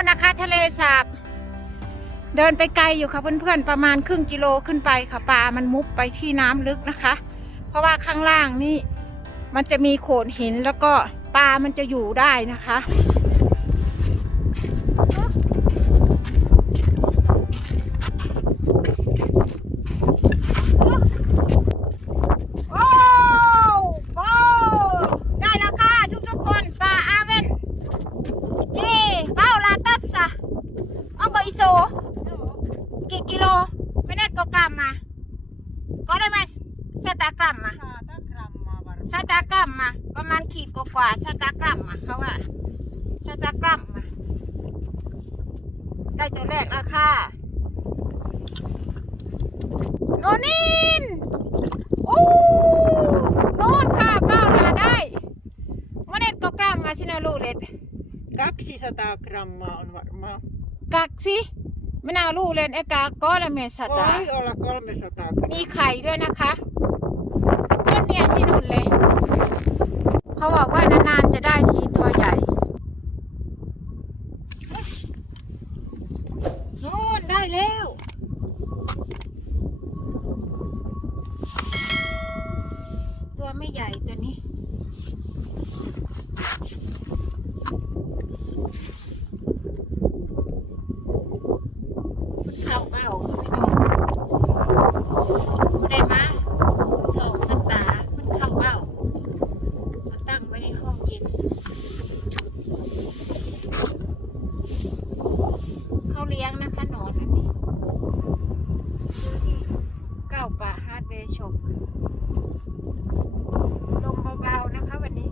นนะคะ ทะเลสาบ เดินไปไกลอยู่ค่ะเพื่อนๆ ประมาณครึ่งกิโลขึ้นไปค่ะปลามันมุบไปที่น้ำลึกนะคะ เพราะว่าข้างล่างนี่มันจะมีโขดหินแล้วก็ปลามันจะอยู่ได้นะคะ โอ้โอ้ได้แล้วค่ะทุกๆคนปลาอาเวนนี่เป้าลาตัสซะเอาก็อิโซ กี่กิโล ไม่แน่ก็กรัมมา ก็ได้ไหมสตากรั มมา Sata grammaa varmaan. สตากรัมมาประมาณขีดกว่าๆสตากรัมมาเขาว่าสตากรัมมาได้ตัวแรกแล้วค่ะโนนินโอ้โนนค่ะเป้าลาได้ไม่แน่ก็กรัมมาสินะลูกเล็ด200 grammaa on varmaan. กักสิไม่น่าลูกเล่นเอกาก็ละเมสตา Voi olla 300มี grammaa. ไข่ด้วยนะคะต้น เนี่ยสิหนุนเลย เขาบอกว่านานๆจะได้ทีตัวใหญ่นู่นได้แล้วไม่ใหญ่ตัวนี้ เข้าเป้าพี่น้อง บ่ได้มาสองสัปดาห์มันเข้าเบ้ามาตั้งไว้ในห้องเย็น เขาเลี้ยงนะคะหนอนอันนี้ซื้อที่เก้าป่าฮาร์ดแวร์ช็อปลมเบาๆนะคะวันนี้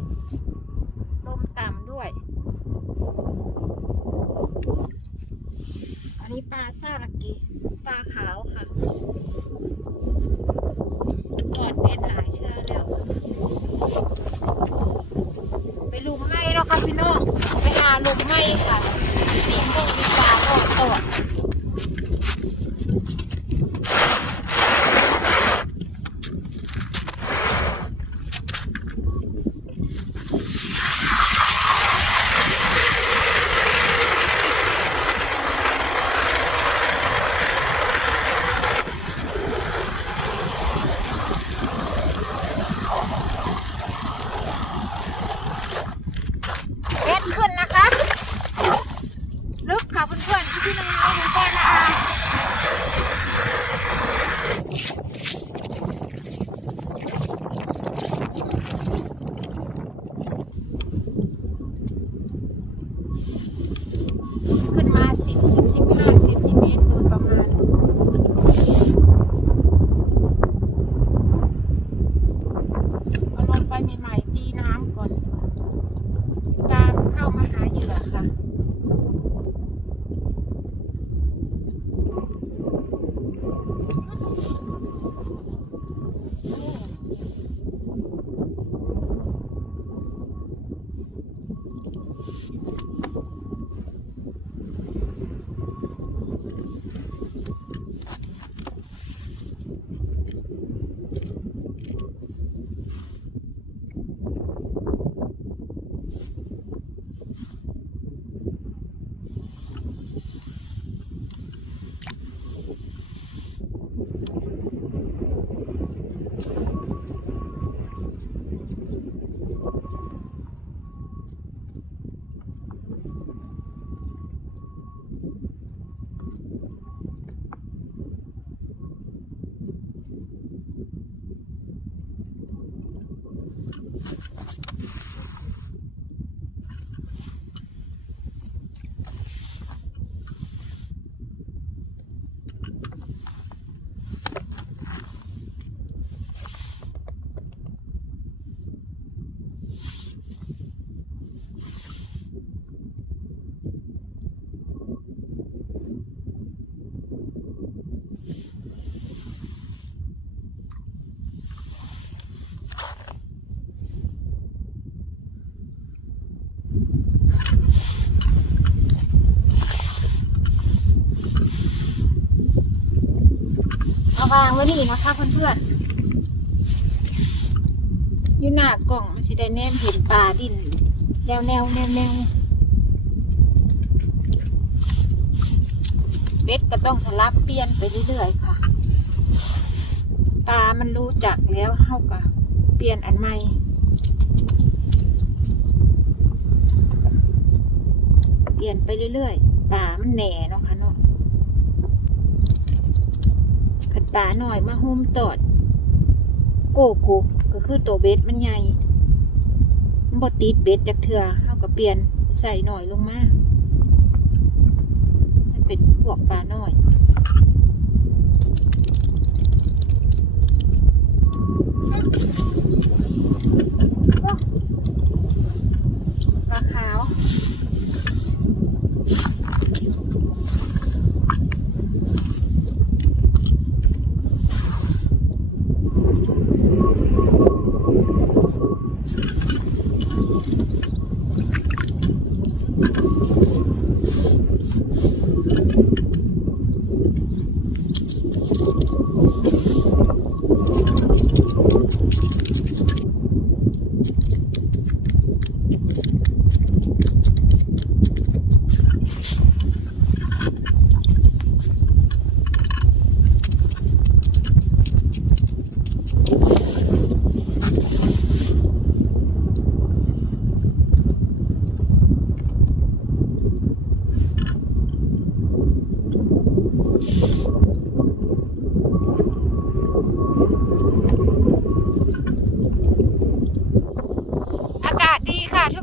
ลมต่ำด้วย อันนี้ปลาซาลั กกีปลาขาวค่ะกอดเบ็ดหลายเชื่อแล้ว ไปลุมไม้แล้วค่ะพี่น้องไปหาลุมไม้ค่ะนี่พวกมีปลาโตโตวเบ็ดขึ้นนะคะ ลึกค่ะเพื่อนๆที่น้องๆคุณพ่อนะอาขึ้นมา 10ถึง15เซนติเมตรโดยประมาณ เอาลง ไปใหม่ๆตีน้ำก่อนปลาเข้ามาหาเหยื่อค่ะาวางไว้นี่นะคะเพื่อนๆอยู่หน้ากล่องมันสิได้แนมเห็นปลาดินแนวแนวแนวแนวเบ็ดก็ต้องสลับเปลี่ยนไปเรื่อยๆค่ะปลามันรู้จักแล้วเฮาก็เปลี่ยนอันใหม่เปลี่ยนไปเรื่อยๆปลามันแหน่เนาะค่ะเนาะ ขันปลาหน่อยมาหุ้มตอด โกโก้ก็คือตัวเบ็ดมันใหญ่มันบ่ติดเบ็ดจากเถื่อเฮาก็เปลี่ยนใส่หน่อยลงมา มันเป็นพวกปลาหน้อย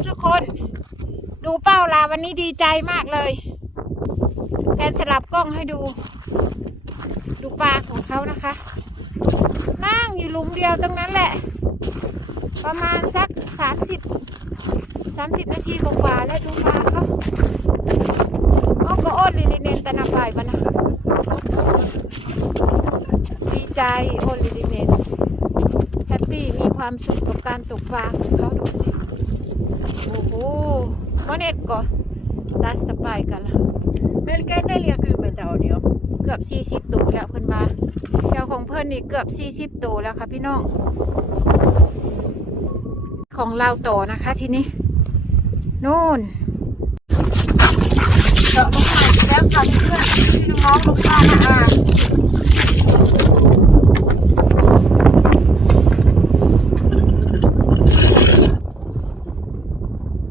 ทุกๆคน ดูเป้าลาวันนี้ดีใจมากเลยแทนสลับกล้องให้ดู ดูปลาของเขานะคะ นั่งอยู่หลุมเดียวตรงนั้นแหละ ประมาณสักสามสิบสามสิบนาทีกว่าแล้วดูปลาเขาเอาก็อ้นลิลิเนนตะนาปายปะนะดีใจอ้นลิลิเนนแฮปปี้มีความสุขกับการตกปลาของเขาดูสิ โอ้โหวันเอ็ดก็ตัสตะไปกันละ Melkein 40 on jo. เกือบสี่สิบตัวแล้วเพิ่นว่าแถวของเพิ่นนี่เกือบสี่สิบตัวแล้วค่ะพี่น้อง ของเราต่อนะคะทีนี้นู่นเจาะลงไปแล้วค่ะเพื่อนพี่น้องลูกค้านะอา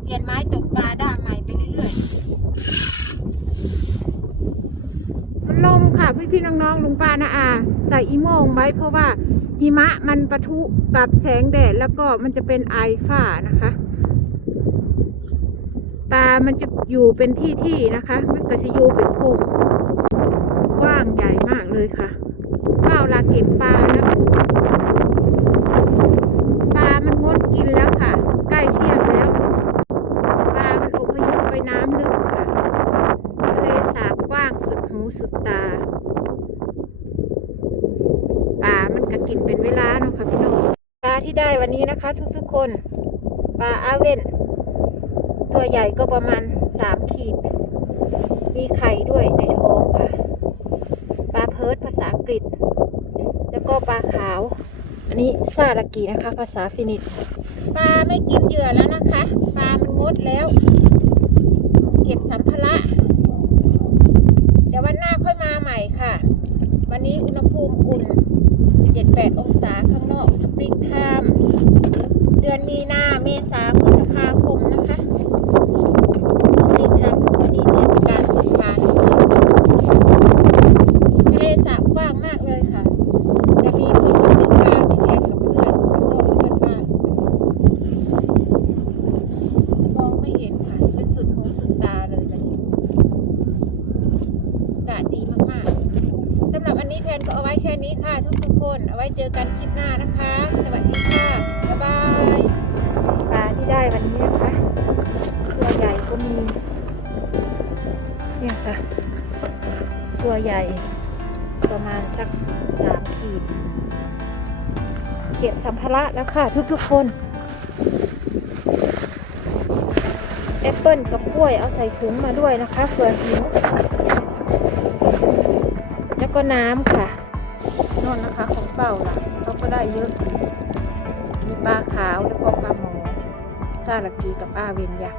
เปลี่ยนไม้ตกปลาด้ามใหม่ไปเรื่อยๆ พัดลมค่ะพี่พี่ๆน้องๆลุงป้านะอา ใส่อีโม่งไว้เพราะว่าหิมะมัน ปะทุกับแสงแดดแล้วก็มันจะเป็นไอฝ้านะคะปลามันจะอยู่เป็นที่ที่ๆนะคะ มันก็จะอยู่เป็นโพงกว้างใหญ่มากเลยค่ะเป้าลาเก็บปลาแล้วปลามันงดกินแล้วค่ะ ใกล้เที่ยงแล้วปลามันอพยพไปน้ำลึกค่ะทะเลสาบกว้างสุดหูสุดตา ปลามันก็กินเป็นเวลาเนาะค่ะพี่น้อง ปลา ที่ได้วันนี้นะคะ ทุกๆคนปลาอาเว่น ตัวใหญ่ก็ประมาณสามขีด มีไข่ด้วยในท้องค่ะ ปลาเพิร์ดภาษาอังกฤษ แล้วก็ปลาขาว อันนี้ซาลากีนะคะ ภาษาฟินิชปลาไม่กินเหยื่อแล้วนะคะ ปลามันงดแล้ว เก็บสัมภาระ เดี๋ยววันหน้าค่อยมาใหม่ค่ะ วั นนี้อุณหภูมิอุ่น 7-8 องศาข้างนอกสปริงไทม์เดือนมีนาเมษาพฤษภาคมนะคะ คะ ตัวใหญ่ประมาณสักสามขีด เก็บสัมภาระแล้วค่ะ ทุกๆคน แอปเปิลกับกล้วยเอาใส่ถุงมาด้วยนะคะเผื่อหิวแล้วก็น้ำค่ะนอนนะคะของเป่าล่ะเขาก็ได้เยอะ มีปลาขาวแล้วก็ปลาหมอซาลากีกับอาเวนยัก